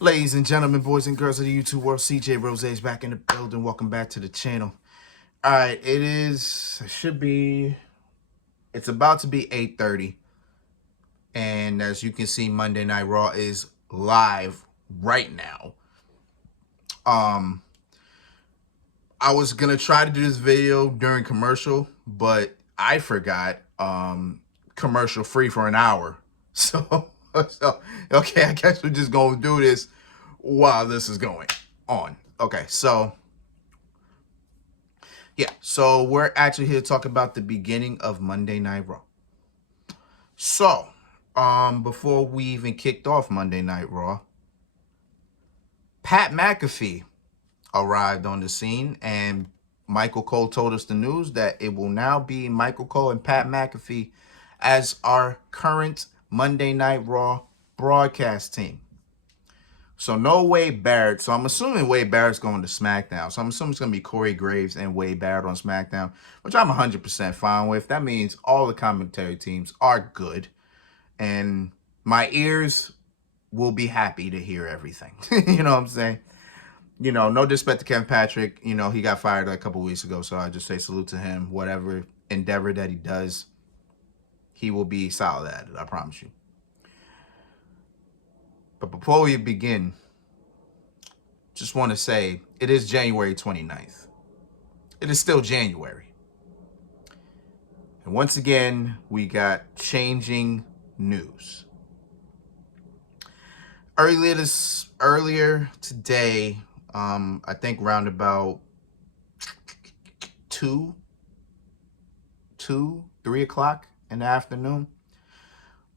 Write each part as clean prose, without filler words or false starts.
Ladies and gentlemen, boys and girls of the YouTube world, CJ Rose is back in the building. Welcome back to the channel. All right, it's about to be 8:30. And as you can see, Monday Night Raw is live right now. Um, I was going to try to do this video during commercial, but I forgot commercial free for an hour. Okay, I guess we're just going to do this while this is going on. Okay, so we're actually here to talk about the beginning of Monday Night Raw. So, before we even kicked off Monday Night Raw, Pat McAfee arrived on the scene, and Michael Cole told us the news that it will now be Michael Cole and Pat McAfee as our current Monday Night Raw broadcast team. So no Wade Barrett. So I'm assuming Wade Barrett's going to SmackDown. So I'm assuming it's going to be Corey Graves and Wade Barrett on SmackDown, which I'm 100% fine with. That means all the commentary teams are good. And my ears will be happy to hear everything. You know what I'm saying? You know, no disrespect to Kevin Patrick. You know, he got fired a couple weeks ago. So I just say salute to him. Whatever endeavor that he does, he will be solid at it. I promise you. But before we begin, just want to say it is January 29th. It is still January. And once again, we got changing news. Earlier today, I think around about 3 o'clock in the afternoon,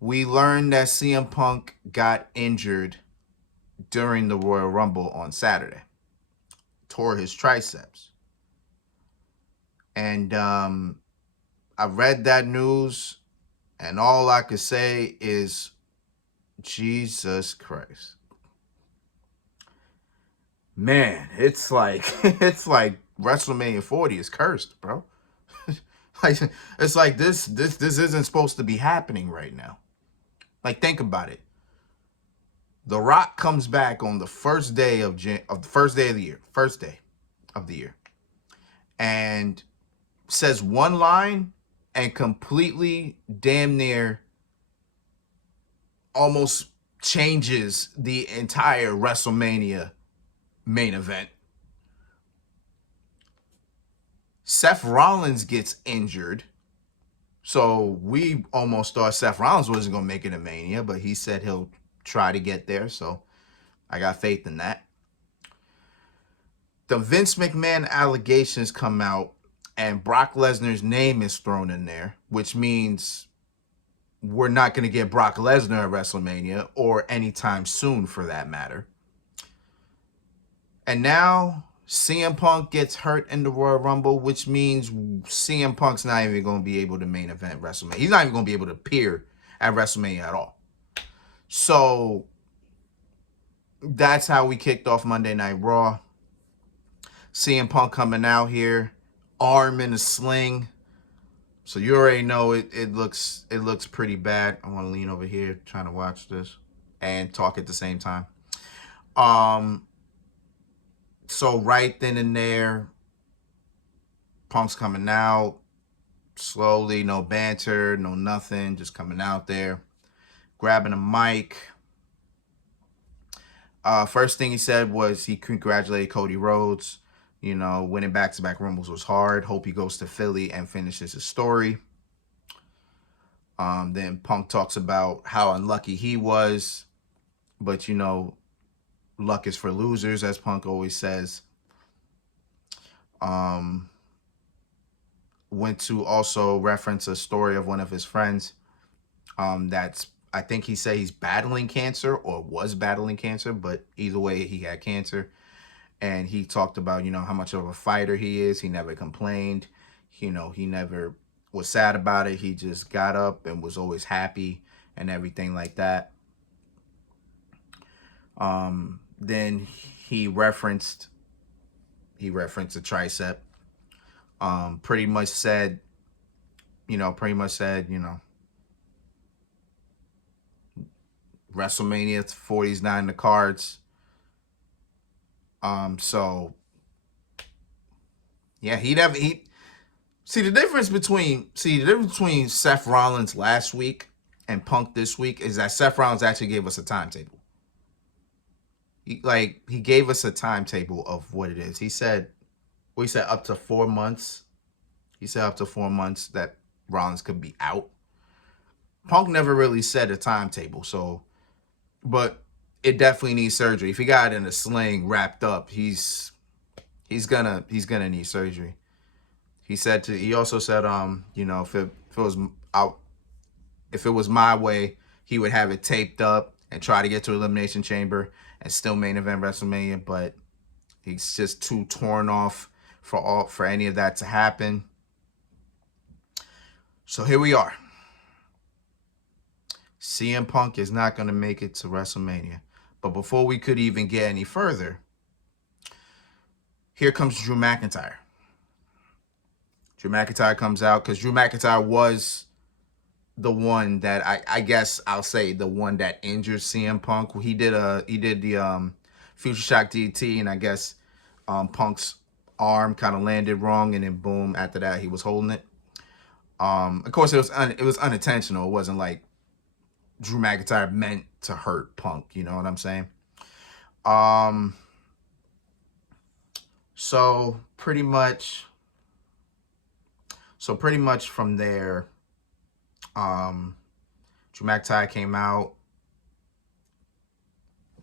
we learned that CM Punk got injured during the Royal Rumble on Saturday. Tore his triceps. And I read that news, and all I could say is, Jesus Christ. Man, it's like WrestleMania 40 is cursed, bro. It's like this isn't supposed to be happening right now. Like, think about it. The Rock comes back on the first day of the first day of the year, and says one line and completely damn near almost changes the entire WrestleMania main event. Seth Rollins gets injured. So we almost thought Seth Rollins wasn't going to make it to Mania, but he said he'll try to get there. So I got faith in that. The Vince McMahon allegations come out, and Brock Lesnar's name is thrown in there, which means we're not going to get Brock Lesnar at WrestleMania or anytime soon for that matter. And now CM Punk gets hurt in the Royal Rumble, which means CM Punk's not even going to be able to main event WrestleMania. He's not even going to be able to appear at WrestleMania at all. So that's how we kicked off Monday Night Raw. CM Punk coming out here, arm in a sling. So you already know it looks pretty bad. I want to lean over here trying to watch this and talk at the same time. So right then and there, Punk's coming out slowly, no banter, no nothing, just coming out there, grabbing a mic. First thing he said was he congratulated Cody Rhodes. You know, winning back-to-back Rumbles was hard. Hope he goes to Philly and finishes his story. Then Punk talks about how unlucky he was. But, you know, luck is for losers, as Punk always says. Went to also reference a story of one of his friends. I think he said he's battling cancer or was battling cancer. But either way, he had cancer. And he talked about, you know, how much of a fighter he is. He never complained. You know, he never was sad about it. He just got up and was always happy and everything like that. Then he referenced the tricep. Pretty much said, WrestleMania 40 is not in the cards. So yeah, he never he see the difference between Seth Rollins last week and Punk this week is that Seth Rollins actually gave us a timetable. He gave us a timetable of what it is. We said up to 4 months. He said up to 4 months that Rollins could be out. Punk never really said a timetable, so but it definitely needs surgery. If he got in a sling wrapped up, he's gonna need surgery. He also said if it was out if it was my way, he would have it taped up and try to get to Elimination Chamber and still main event WrestleMania, but he's just too torn off for any of that to happen. So here we are. CM Punk is not going to make it to WrestleMania. But before we could even get any further, here comes Drew McIntyre. Drew McIntyre comes out because Drew McIntyre was the one that I guess I'll say the one that injured CM Punk. He did the Future Shock DT, and I guess Punk's arm kind of landed wrong, and then boom, after that he was holding it. Of course, it was unintentional. It wasn't like Drew McIntyre meant to hurt Punk. You know what I'm saying? So pretty much from there, Drew McIntyre came out.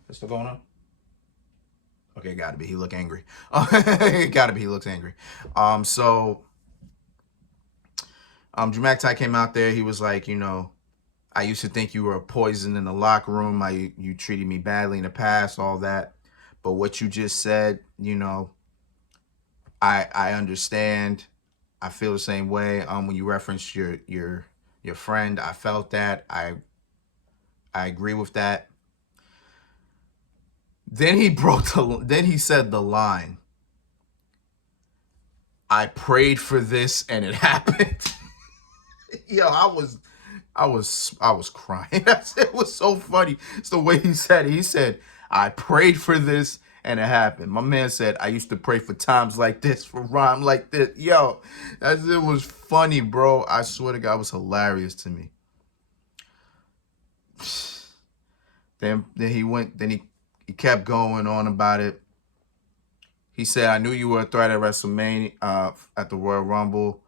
Is still going on? Okay, gotta be. He look angry. Gotta be. He looks angry. Drew McIntyre came out there. He was like, I used to think you were a poison in the locker room. You treated me badly in the past, all that. But what you just said, I understand. I feel the same way. When you referenced your friend, I felt that. I agree with that. Then he said the line, I prayed for this and it happened. Yo, I was crying. It was so funny. It's the way he said it. He said, I prayed for this and it happened. My man said, I used to pray for times like this, for rhyme like this. Yo, it was funny, bro. I swear to God, it was hilarious to me. Then he kept going on about it. He said, I knew you were a threat at WrestleMania, at the Royal Rumble.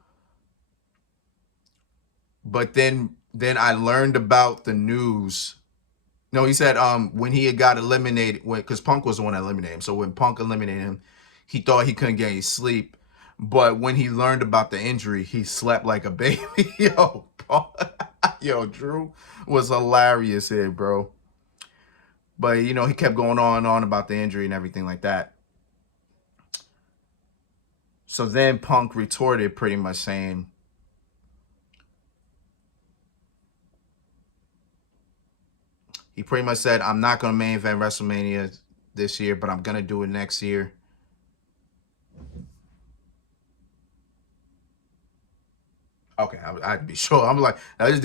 But then I learned about the news. No, he said when he had got eliminated, because Punk was the one that eliminated him. So when Punk eliminated him, he thought he couldn't get any sleep. But when he learned about the injury, he slept like a baby. Yo, Drew was hilarious here, bro. But he kept going on and on about the injury and everything like that. So then Punk retorted pretty much saying, he pretty much said, I'm not going to main event WrestleMania this year, but I'm going to do it next year. Okay, I had to be sure. I'm like, I was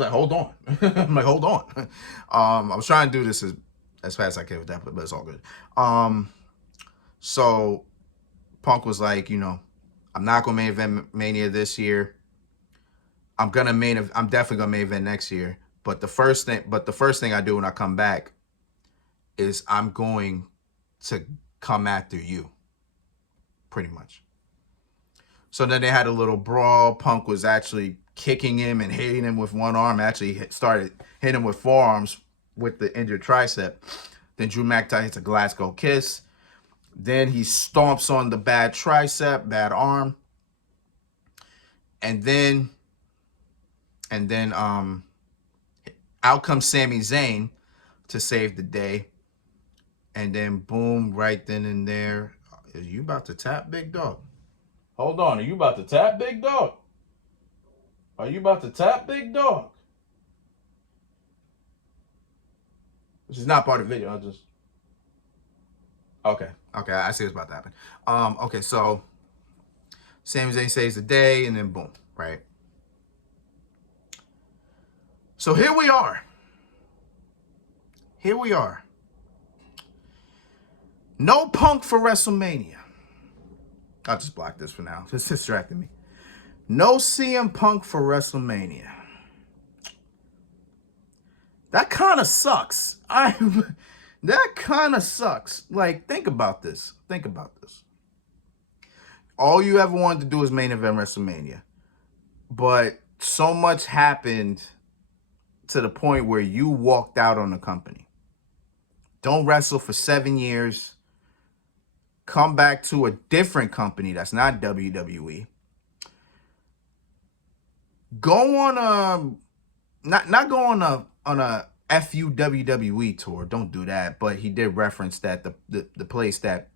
like, hold on. I'm like, hold on. I was trying to do this as fast as I could with that, but it's all good. So Punk was like, I'm not going to main event Mania this year. I'm definitely going to main event next year. But the first thing I do when I come back is I'm going to come after you, pretty much. So then they had a little brawl. Punk was actually kicking him and hitting him with one arm. Actually started hitting him with forearms with the injured tricep. Then Drew McIntyre hits a Glasgow kiss. Then he stomps on the bad tricep, bad arm. And then out comes Sami Zayn to save the day. And then boom, right then and there. Are you about to tap, big dog? Hold on. Are you about to tap, big dog? Are you about to tap, big dog? Which is not part of the video. Okay. I see what's about to happen. Okay, so Sami Zayn saves the day, and then boom, right? So here we are. No Punk for WrestleMania. I'll just block this for now. It's distracting me. No CM Punk for WrestleMania. That kind of sucks. That kind of sucks. Like, think about this. Think about this. All you ever wanted to do is main event WrestleMania. But so much happened to the point where you walked out on the company. Don't wrestle for 7 years. Come back to a different company that's not WWE. Go on a not go on a FU WWE tour. Don't do that. But he did reference that the place that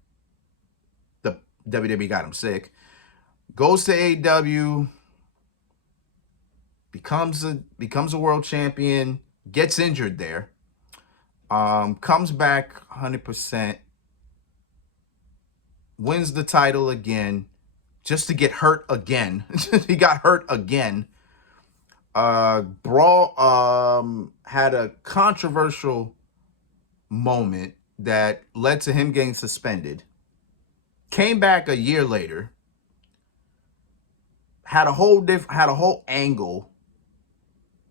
the WWE got him sick. Goes to AEW, becomes a world champion, gets injured there. Comes back 100%, wins the title again, just to get hurt again. He got hurt again. Brawl had a controversial moment that led to him getting suspended. Came back a year later. Had a whole angle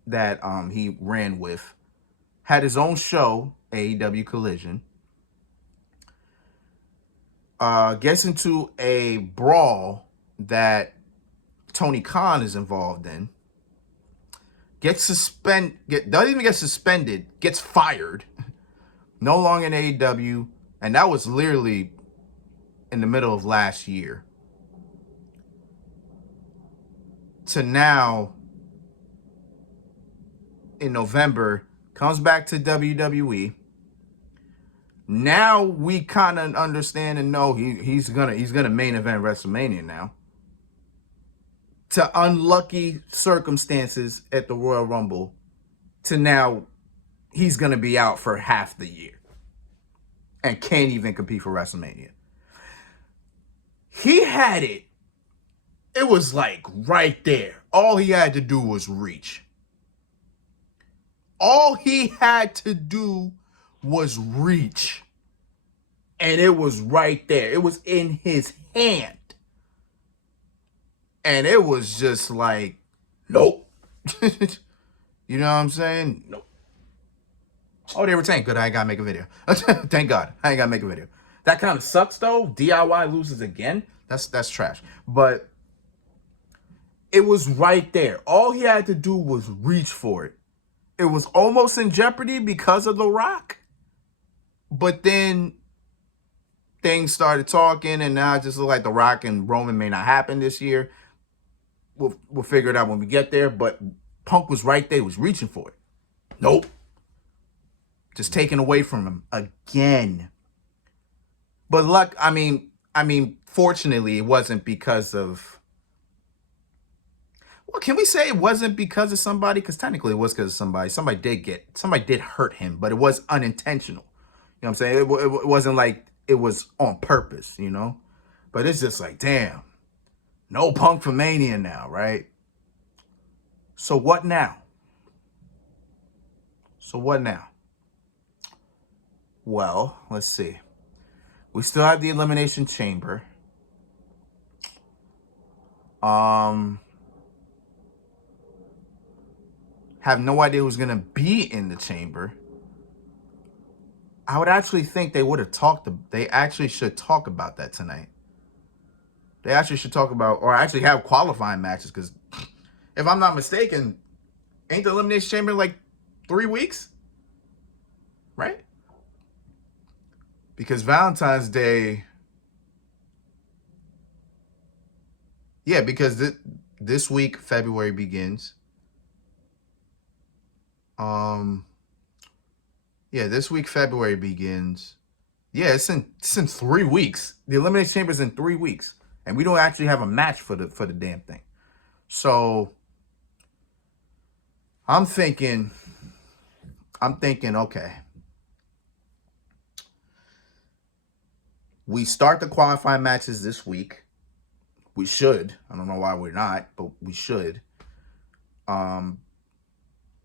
that he ran with. Had his own show, AEW Collision. Gets into a brawl that Tony Khan is involved in. Doesn't even get suspended, gets fired. No longer in AEW. And that was literally in the middle of last year. To now, in November, comes back to WWE. Now we kind of understand and know he's gonna main event WrestleMania now. To unlucky circumstances at the Royal Rumble, to now he's gonna be out for half the year and can't even compete for WrestleMania. He had it. It was like right there. All he had to do was reach. All he had to do was reach. And it was right there. It was in his hand. And it was just like, nope. You know what I'm saying? Nope. Oh, they retained. Good, I ain't gotta make a video. Thank God, I ain't gotta make a video. That kind of sucks though. DIY loses again. That's trash. But it was right there. All he had to do was reach for it. It was almost in jeopardy because of The Rock. But then things started talking, and now it just looked like The Rock and Roman may not happen this year. We'll figure it out when we get there. But Punk was right there. He was reaching for it. Nope. Just taken away from him again. But luck, I mean, fortunately, it wasn't because of... Well, can we say it wasn't because of somebody? Because technically it was because of somebody. Somebody did hurt him, but it was unintentional. You know what I'm saying? It wasn't like it was on purpose, you know? But it's just like, damn. No Punk for Mania now, right? So what now? Well, let's see. We still have the Elimination Chamber. Have no idea who's going to be in the chamber. I would actually think they actually should talk about that tonight. They actually should talk about, or actually have qualifying matches, because if I'm not mistaken, ain't the Elimination Chamber in like 3 weeks? Right? Because Valentine's Day... Yeah, because this week, February begins. Yeah, this week, February begins. Yeah, it's in 3 weeks. The Elimination Chamber is in 3 weeks. And we don't actually have a match for the damn thing. So I'm thinking, okay. We start the qualifying matches this week. We should. I don't know why we're not, but we should.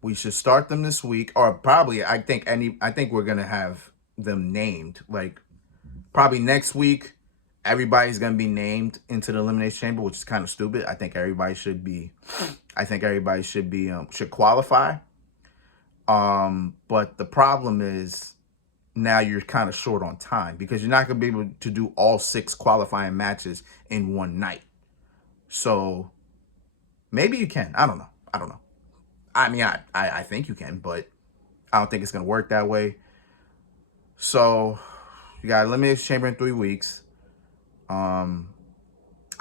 We should start them this week, or probably I think we're gonna have them named, like Probably next week, everybody's gonna be named into the Elimination Chamber, which is kind of stupid. I think everybody should be. I think everybody should qualify. But the problem is now you're kind of short on time because you're not gonna be able to do all 6 qualifying matches in one night. So maybe you can. I don't know. I mean, I think you can, but I don't think it's gonna work that way. So you got Elimination Chamber in 3 weeks. I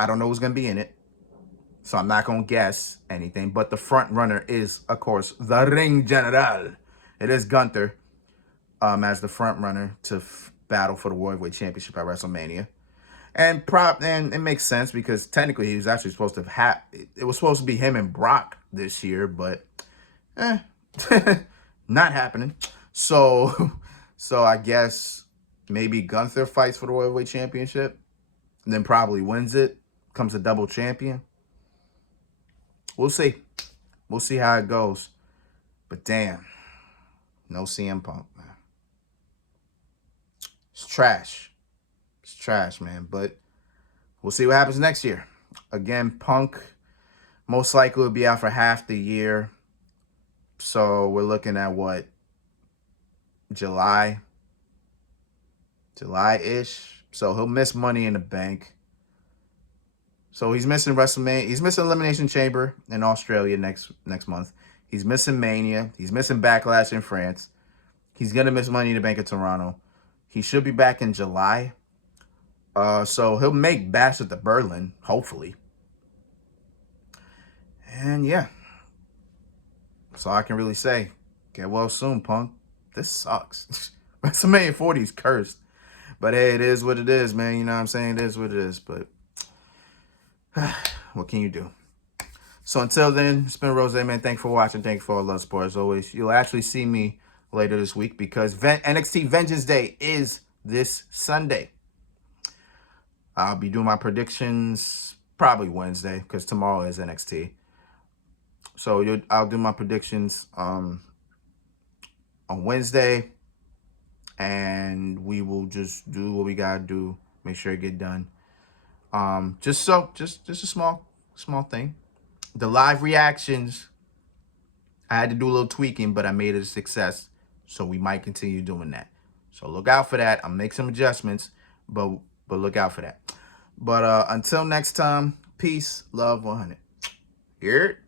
don't know who's gonna be in it, so I'm not gonna guess anything. But the front runner is, of course, the Ring General. It is Gunther, as the front runner to battle for the World Heavyweight Championship at WrestleMania. And it makes sense because technically he was actually supposed to have it was supposed to be him and Brock this year, but not happening. So I guess maybe Gunther fights for the World Heavyweight Championship, and then probably wins it, becomes a double champion. We'll see. We'll see how it goes. But damn, no CM Punk, man. It's trash. It's trash, man. But we'll see what happens next year. Again, Punk most likely will be out for half the year. So we're looking at what? July-ish. So he'll miss Money in the Bank. So he's missing WrestleMania. He's missing Elimination Chamber in Australia next month. He's missing Mania. He's missing Backlash in France. He's going to miss Money in the Bank in Toronto. He should be back in July. So he'll make Bash at the Berlin, hopefully. And yeah. That's all I can really say. Get well soon, Punk. This sucks. WrestleMania 40 is cursed. But hey, it is what it is, man. You know what I'm saying? It is what it is. But what can you do? So until then, it's been Rose, man. Thanks for watching. Thanks for all the love, support. As always, you'll actually see me later this week because NXT Vengeance Day is this Sunday. I'll be doing my predictions probably Wednesday because tomorrow is NXT. So I'll do my predictions on Wednesday, and we will just do what we gotta do. Make sure it get done. Just a small thing. The live reactions, I had to do a little tweaking, but I made it a success. So we might continue doing that. So look out for that. I'll make some adjustments, but look out for that. But until next time, peace, love, 100. Here.